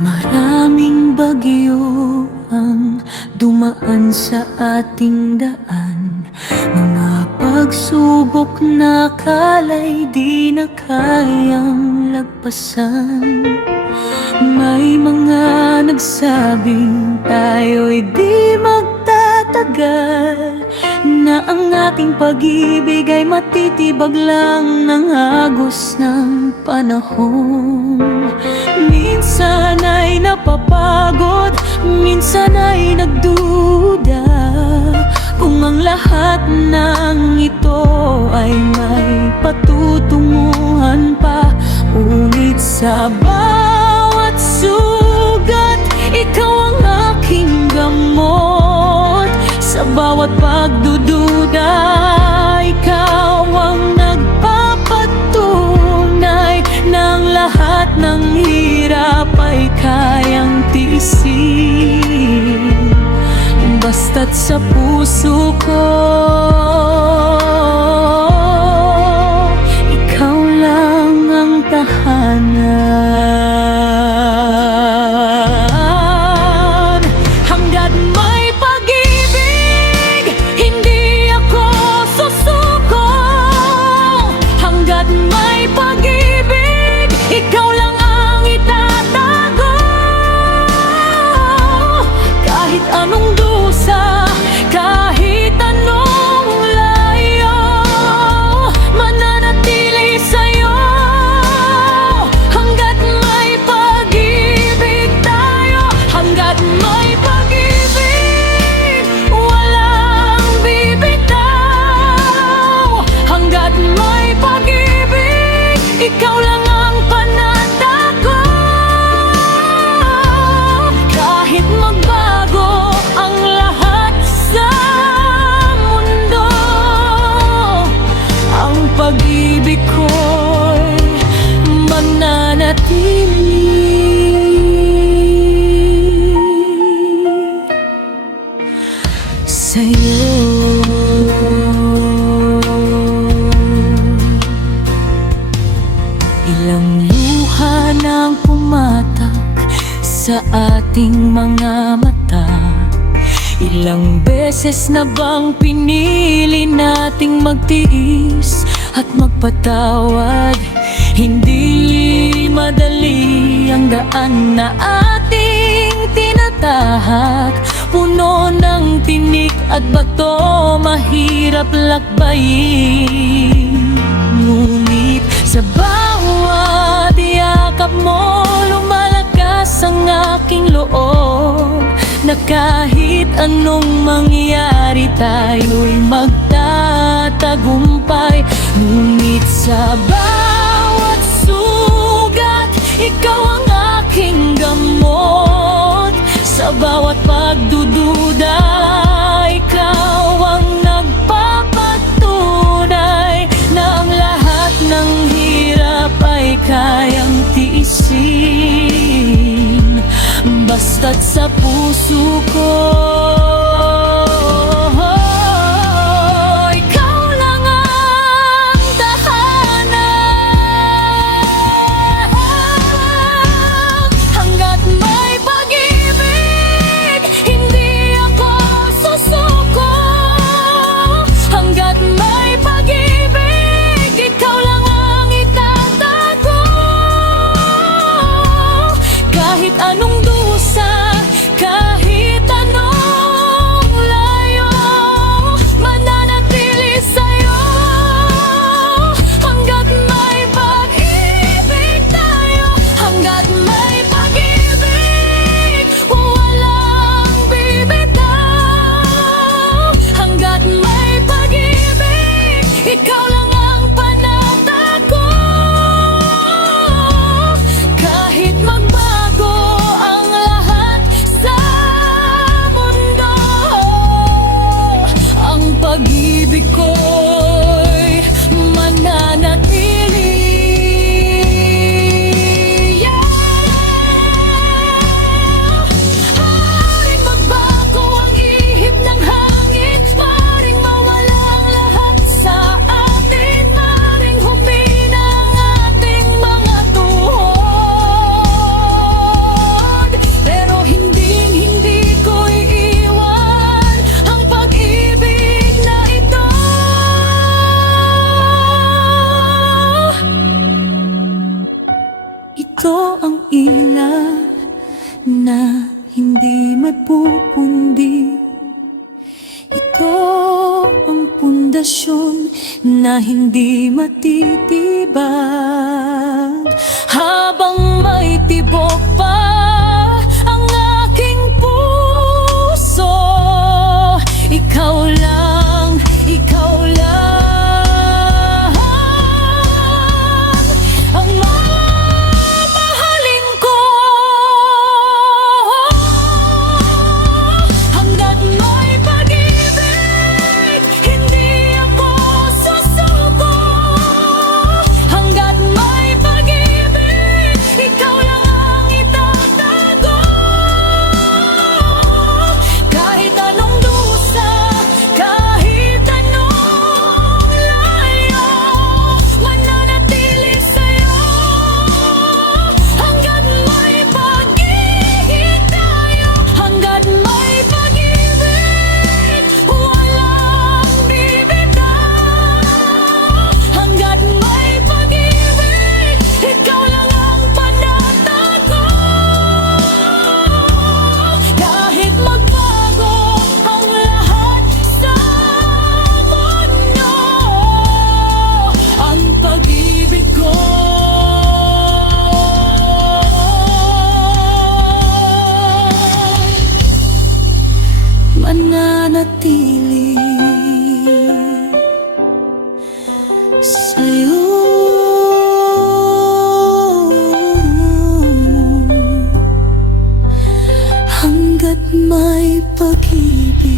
Maraming bagyo ang dumaan sa ating daan, mga pagsubok na kala'y di na kayang lagpasan. May mga nagsabing tayo'y di magtatagal, na ang ating pag-ibig ay matitibag lang ng agos ng panahon. Minsan ay napapagod, minsan ay nagduda, kung ang lahat ng ito ay may patutunguhan pa. Ngunit sa bawat sugat, ikaw ang aking gamot. Sa bawat pagdududa, ikaw ang nagpapatunay ng lahat ng hirap ay kayang tiisin, basta't sa puso ko ikaw lang ang tahanan. Hangga't may pag-ibig, hindi ako susuko. Hangga't may pag-ibig, ikaw lang ang itatago. Kahit anong dusa, kahit anong layo, mananatili sa'yo. Hangga't may pag-ibig tayo, hangga't may pag-ibig, walang bibitaw. Hangga't may pag-ibig, ikaw lang ang panata ko. Kahit magbago ang lahat sa mundo, ang pag-ibig ko'y mananatili sa'yo. Ilang luha nang pumatak sa ating mga mata, ilang beses na bang pinili nating magtiis at magpatawad. Hindi madali ang daan na ating tinatahak, puno ng tinik at bato, mahirap lakbayin. Ngunit sa bawat yakap mo, lumalakas ang aking loob, na kahit anong mangyari tayo'y magtatagumpay. Ngunit sa bawat sugat, ikaw ang aking gamot. Sa bawat pagdududa, ikaw ang nagpapatunay na ang lahat ng hirap ay kayang tiisin, basta't sa puso ko ikaw lang ang tahanan. Hangga't may pag-ibig, hindi ako susuko. Hangga't may pag-ibig, ikaw lang ang itatago. Kahit anong dusa, kahit anong layo, mananatili sa'yo. Hangga't may pag-ibig tayo, hangga't may pag-ibig, walang bibitaw. Hangga't may pag-ibig, ikaw lang ang panata ko. Kahit magbago na hindi matitibag. Habang may tibok pa ang aking puso, ikaw lang, ikaw lang ang mamahalin ko. Hanggat may pag-ibig, hindi ako susuko. Hanggat may pag-ibig, ikaw lang ang itatago. Kahit anong dusa, kahit anong layo, mananatili sa'yo. Hanggat may pag-ibig tayo, hanggat may pag-ibig, walang bibitaw. Hanggat may pag-ibig, ikaw lang ang panatago. Kahit magbago ang lahat sa mundo, ang pag-ibig ko mananatili sa'yo. Hanggat may pag-ibig.